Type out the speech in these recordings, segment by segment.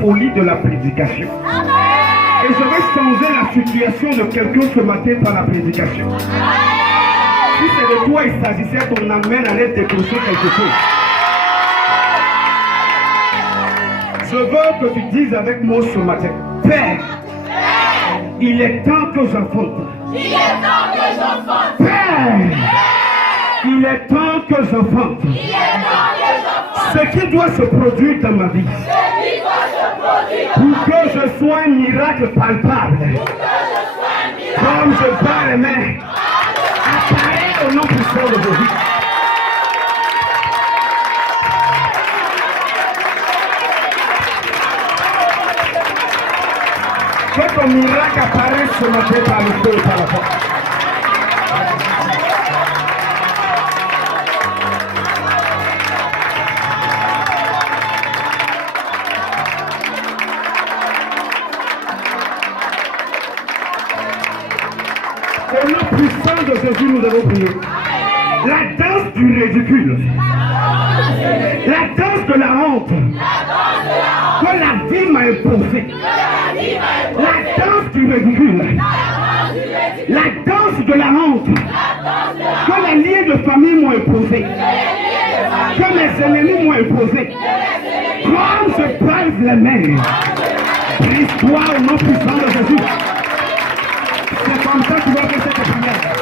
folie de la prédication. Et je vais changer la situation de quelqu'un ce matin par la prédication. Si c'est de toi, il s'agissait, ton amen allait déclencher quelque chose. Je veux que tu dises avec moi ce matin, Père, il est temps que j'enfante. Il est temps que j'enfante. Père, il est temps que j'enfante. Il est temps que j'enfante. Ce qui doit se produire dans ma vie. Ce qui doit se produire dans Pour ma vie. que je sois un miracle palpable. Pour que je sois un miracle. Comme je bats les mains. Apparaît au nom puissant de Jésus. Que ton miracle apparaisse ce matin par le feu et par la force. Au nom puissant de Jésus, nous avons prié. La danse du ridicule. La danse de la honte. Que la vie m'a imposée. La danse du ridicule. La danse de la honte. Que les liens de famille m'ont imposé. Que mes ennemis m'ont imposé. Comme je pèse les mains. Brise-toi au nom puissant de Jésus. C'est comme ça que tu vas faire cette prière.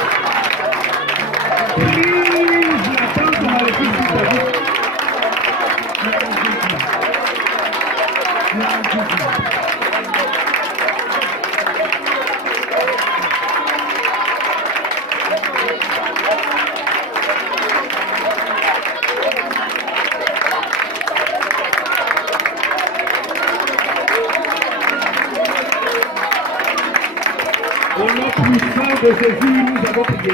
Brise la danse de la ridicule sur ta vie. Au nom puissant de Jésus, nous avons prié.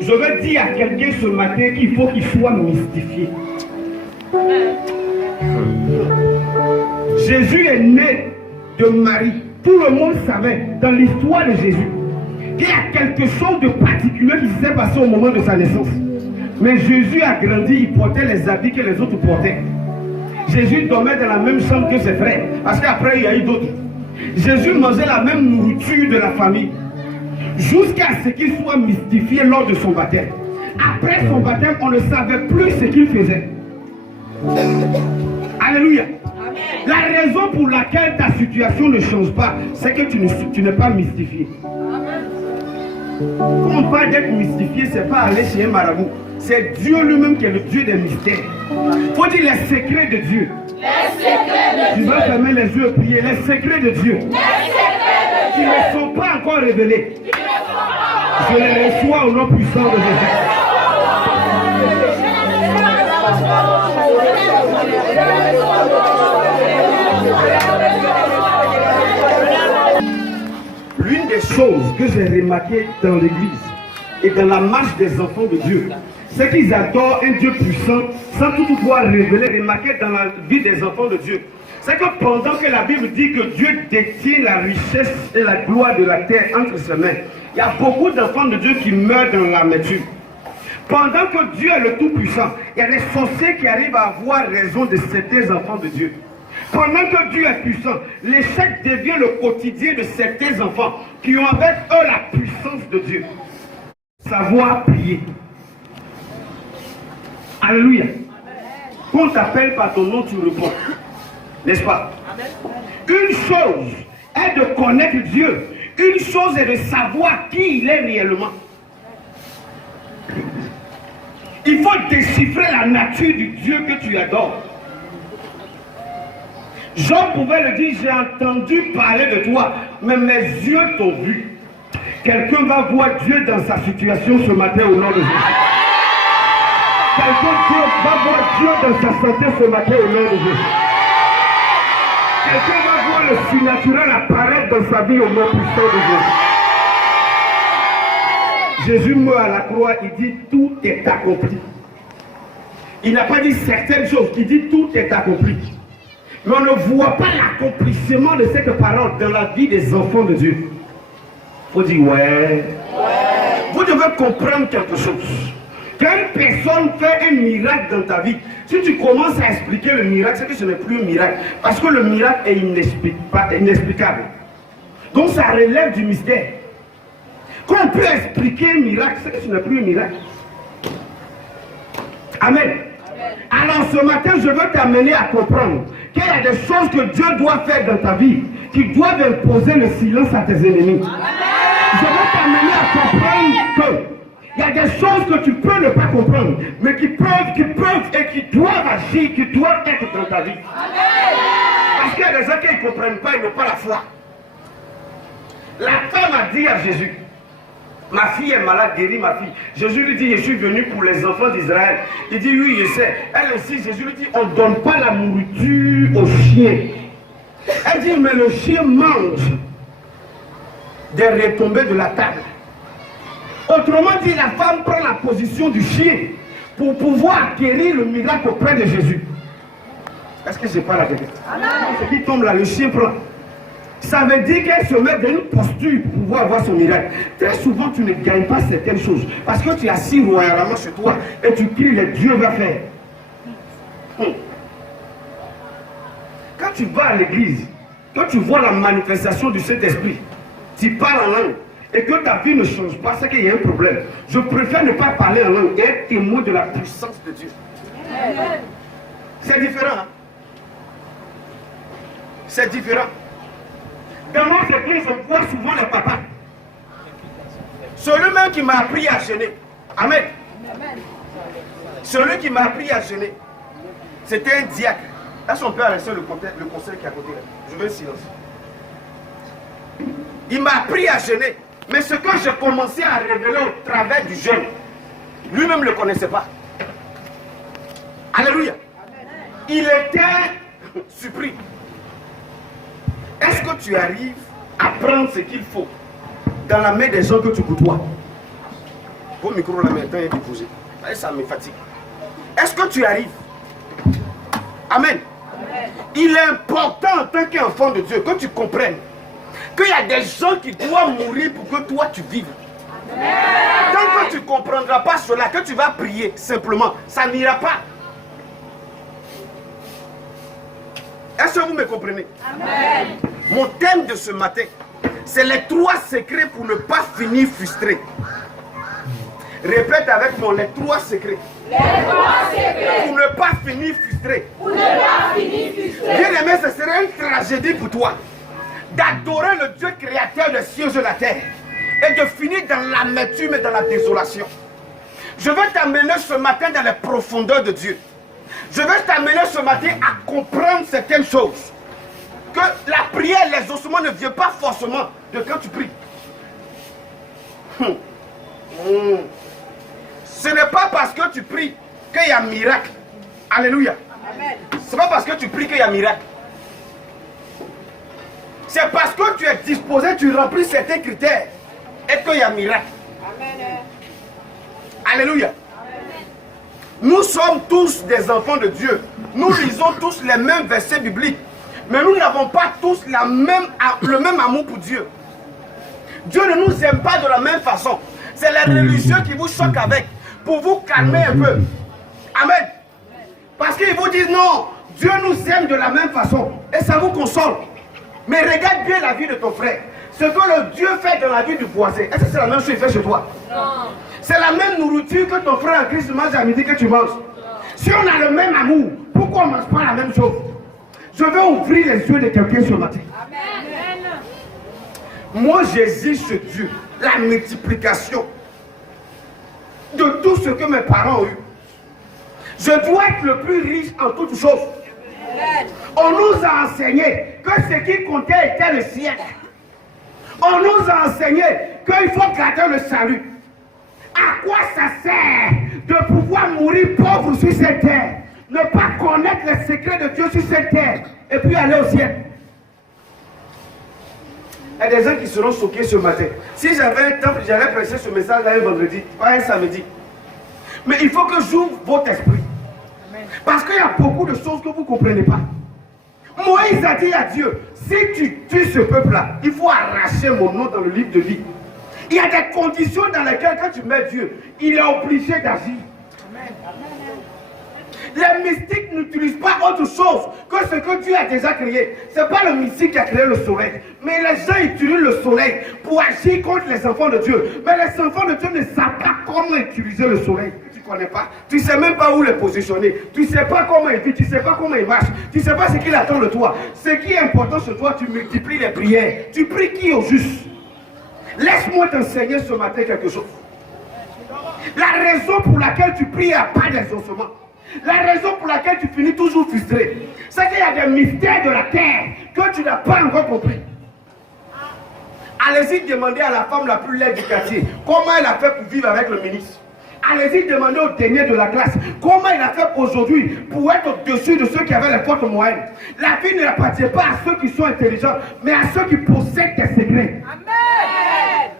Je veux dire à quelqu'un ce matin qu'il faut qu'il soit mystifié. Jésus est né de Marie. Tout le monde savait dans l'histoire de Jésus qu'il y a quelque chose de particulier qui s'est passé au moment de sa naissance. Mais Jésus a grandi, il portait les habits que les autres portaient. Jésus dormait dans la même chambre que ses frères, parce qu'après il y a eu d'autres. Jésus mangeait la même nourriture de la famille, jusqu'à ce qu'il soit mystifié lors de son baptême. Après son baptême, on ne savait plus ce qu'il faisait. Alléluia. La raison pour laquelle ta situation ne change pas, c'est que tu n'es pas mystifié. Quand on parle d'être mystifié, ce n'est pas aller chez un marabout. C'est Dieu lui-même qui est le Dieu des mystères. Il faut dire les secrets de Dieu. Les secrets de Tu Dieu. vas fermer les yeux et prier. Les secrets de Dieu Les secrets de qui Dieu. ne sont pas encore révélés. Qui ne sont pas Je les reçois au nom puissant de Jésus. L'une des choses que j'ai remarquées dans l'église et dans la marche des enfants de Dieu, c'est qu'ils adorent un Dieu puissant sans toutefois révéler, remarquer dans la vie des enfants de Dieu. C'est que pendant que la Bible dit que Dieu détient la richesse et la gloire de la terre entre ses mains, il y a beaucoup d'enfants de Dieu qui meurent dans l'amertume. Pendant que Dieu est le Tout-Puissant, il y a des sorciers qui arrivent à avoir raison de certains enfants de Dieu. Pendant que Dieu est puissant, l'échec devient le quotidien de certains enfants qui ont avec eux la puissance de Dieu. Savoir prier. Alléluia. Quand on t'appelle par ton nom, tu réponds. N'est-ce pas? Une chose est de connaître Dieu. Une chose est de savoir qui il est réellement. Il faut déchiffrer la nature du Dieu que tu adores. Job pouvait le dire, j'ai entendu parler de toi, mais mes yeux t'ont vu. Quelqu'un va voir Dieu dans sa situation ce matin au nom de Jésus. Quelqu'un va voir Dieu dans sa santé ce matin au nom de Jésus. Quelqu'un va voir le surnaturel apparaître dans sa vie au nom puissant de Jésus. Jésus meurt à la croix, il dit tout est accompli. Il n'a pas dit certaines choses, il dit tout est accompli. Mais on ne voit pas l'accomplissement de cette parole dans la vie des enfants de Dieu. Il faut dire ouais. Vous devez comprendre quelque chose. Quand une personne fait un miracle dans ta vie, Si tu commences à expliquer le miracle, c'est que ce n'est plus un miracle. Parce que le miracle est inexplicable. Donc ça relève du mystère. Quand on peut expliquer un miracle, c'est que ce n'est plus un miracle. Amen. Alors ce matin, je veux t'amener à comprendre qu'il y a des choses que Dieu doit faire dans ta vie qui doivent imposer le silence à tes ennemis. Je veux t'amener à comprendre que il y a des choses que tu peux ne pas comprendre, mais qui peuvent et qui doivent agir, qui doivent être dans ta vie. Parce qu'il y a des gens qui ne comprennent pas, ils n'ont pas la foi. La femme a dit à Jésus, ma fille est malade, guéris ma fille. Jésus lui dit, je suis venu pour les enfants d'Israël. Il dit, oui, je sais. Elle aussi, Jésus lui dit, on ne donne pas la nourriture aux chiens. Elle dit, mais le chien mange des retombées de la table. Autrement dit, la femme prend la position du chien pour pouvoir acquérir le miracle auprès de Jésus. Est-ce que c'est pas la vérité? Ce qui tombe là, le chien prend. Ça veut dire qu'elle se met dans une posture pour pouvoir avoir son miracle. Très souvent, tu ne gagnes pas certaines choses. Parce que tu es assis royalement chez toi et tu cries, le Dieu va faire. Quand tu vas à l'église, quand tu vois la manifestation du Saint-Esprit, tu parles en langue et que ta vie ne change pas, c'est qu'il y a un problème. Je préfère ne pas parler en langue et être témoin de la puissance de Dieu. C'est différent. Hein? C'est différent. Dans notre église, on voit souvent les papas. Celui même qui m'a appris à jeûner. Amen. Celui qui m'a appris à jeûner, c'était un diacre. Là, son père a laissé le conseil qui est à côté. Là. Je veux un silence. Il m'a appris à jeûner. Mais ce que j'ai commencé à révéler au travers du jeûne, lui-même ne le connaissait pas. Alléluia. Il était surpris. Est-ce que tu arrives à prendre ce qu'il faut dans la main des gens que tu côtoies? Vos micros là maintenant est déposé. Ça me fatigue. Est-ce que tu arrives? Amen. Il est important en tant qu'enfant de Dieu que tu comprennes qu'il y a des gens qui doivent mourir pour que toi tu vives. Tant que tu ne comprendras pas cela, que tu vas prier simplement, ça n'ira pas. Est-ce que vous me comprenez? Amen. Mon thème de ce matin, c'est les 3 secrets pour ne pas finir frustré. Répète avec moi, les 3 secrets. Les 3 secrets. Pour ne pas finir frustré. Pour ne pas finir frustré. Bien aimé, ce serait une tragédie pour toi d'adorer le Dieu créateur des cieux et de la terre et de finir dans l'amertume et dans la désolation. Je veux t'amener ce matin dans les profondeurs de Dieu. Je veux t'amener ce matin à comprendre certaines choses. Que la prière, les ossements ne viennent pas forcément de quand tu pries. Ce n'est pas parce que tu pries qu'il y a un miracle. Alléluia. Ce n'est pas parce que tu pries qu'il y a un miracle. C'est parce que tu es disposé, tu remplis certains critères et qu'il y a un miracle. Amen. Alléluia. Amen. Nous sommes tous des enfants de Dieu. Nous lisons tous les mêmes versets bibliques. Mais nous n'avons pas tous le même amour pour Dieu. Dieu ne nous aime pas de la même façon. C'est les religieux qui vous choquent avec pour vous calmer un peu. Amen. Parce qu'ils vous disent non, Dieu nous aime de la même façon. Et ça vous console. Mais regarde bien la vie de ton frère. Ce que le Dieu fait dans la vie du voisin, est-ce que c'est la même chose qu'il fait chez toi? Non. C'est la même nourriture que ton frère en Christ mange à midi que tu manges. Non. Si on a le même amour, pourquoi on ne mange pas la même chose? Je veux ouvrir les yeux de quelqu'un ce matin. Amen. Moi, j'exige ce Dieu, la multiplication de tout ce que mes parents ont eu. Je dois être le plus riche en toutes choses. On nous a enseigné que ce qui comptait était le ciel. On nous a enseigné qu'il faut garder le salut. À quoi ça sert de pouvoir mourir pauvre sur cette terre, ne pas connaître les secrets de Dieu sur cette terre et puis aller au ciel? Il y a des gens qui seront choqués ce matin. Si j'avais un temps, j'allais prêcher ce message là un vendredi, pas un samedi. Mais il faut que j'ouvre votre esprit. Parce qu'il y a beaucoup de choses que vous ne comprenez pas. Moïse a dit à Dieu, si tu tues ce peuple-là, il faut arracher mon nom dans le livre de vie. Il y a des conditions dans lesquelles quand tu mets Dieu, il est obligé d'agir. Les mystiques n'utilisent pas autre chose que ce que Dieu a déjà créé. Ce n'est pas le mystique qui a créé le soleil. Mais les gens utilisent le soleil pour agir contre les enfants de Dieu. Mais les enfants de Dieu ne savent pas comment utiliser le soleil. Tu ne connais pas. Tu ne sais même pas où le positionner. Tu ne sais pas comment il vit. Tu ne sais pas comment il marche. Tu ne sais pas ce qu'il attend de toi. Ce qui est important sur toi, tu multiplies les prières. Tu pries qui au juste. Laisse-moi t'enseigner ce matin quelque chose. La raison pour laquelle tu pries à pas d'exaucement, la raison pour laquelle tu finis toujours frustré, c'est qu'il y a des mystères de la terre que tu n'as pas encore compris. Allez-y demander à la femme la plus laide du quartier comment elle a fait pour vivre avec le ministre. Allez-y demander au dernier de la classe comment il a fait aujourd'hui pour être au-dessus de ceux qui avaient les fortes moyennes. La vie ne appartient pas à ceux qui sont intelligents, mais à ceux qui possèdent des secrets. Amen.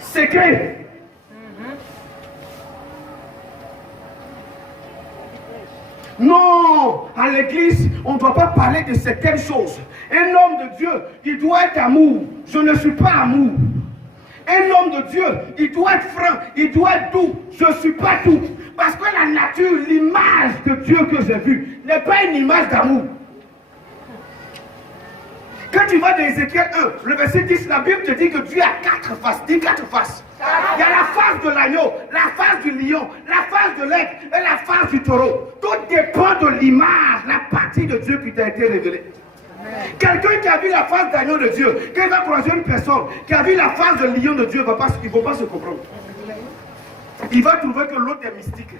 Secrets. Non, à l'église, on ne doit pas parler de certaines choses. Un homme de Dieu, il doit être amour. Je ne suis pas amour. Un homme de Dieu, il doit être franc, il doit être doux. Je ne suis pas doux. Parce que la nature, l'image de Dieu que j'ai vue, n'est pas une image d'amour. Quand tu vas dans Ézéchiel 1, le verset 10, la Bible te dit que Dieu a 4 faces. Dis 4 faces. Il y a la face de l'agneau, la face du lion, la face de l'aigle et la face du taureau. Tout dépend de l'image, la partie de Dieu qui t'a été révélée. Quelqu'un qui a vu la face d'agneau de Dieu, quand il va croiser une personne qui a vu la face de lion de Dieu, il ne va pas se comprendre. Il va trouver que l'autre est mystique.